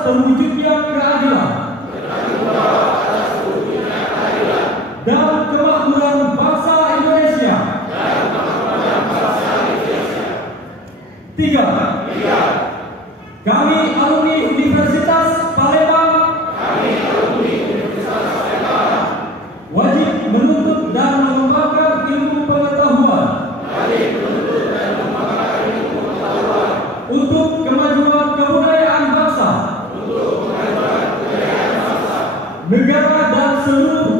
terwujudnya keadilan dan kemakmuran bangsa Indonesia. Tiga, kami alumni Universitas Palembang wajib menuntut dan mengembangkan ilmu pengetahuan untuk kemajuan kebudayaan bangsa, negara dan seluruh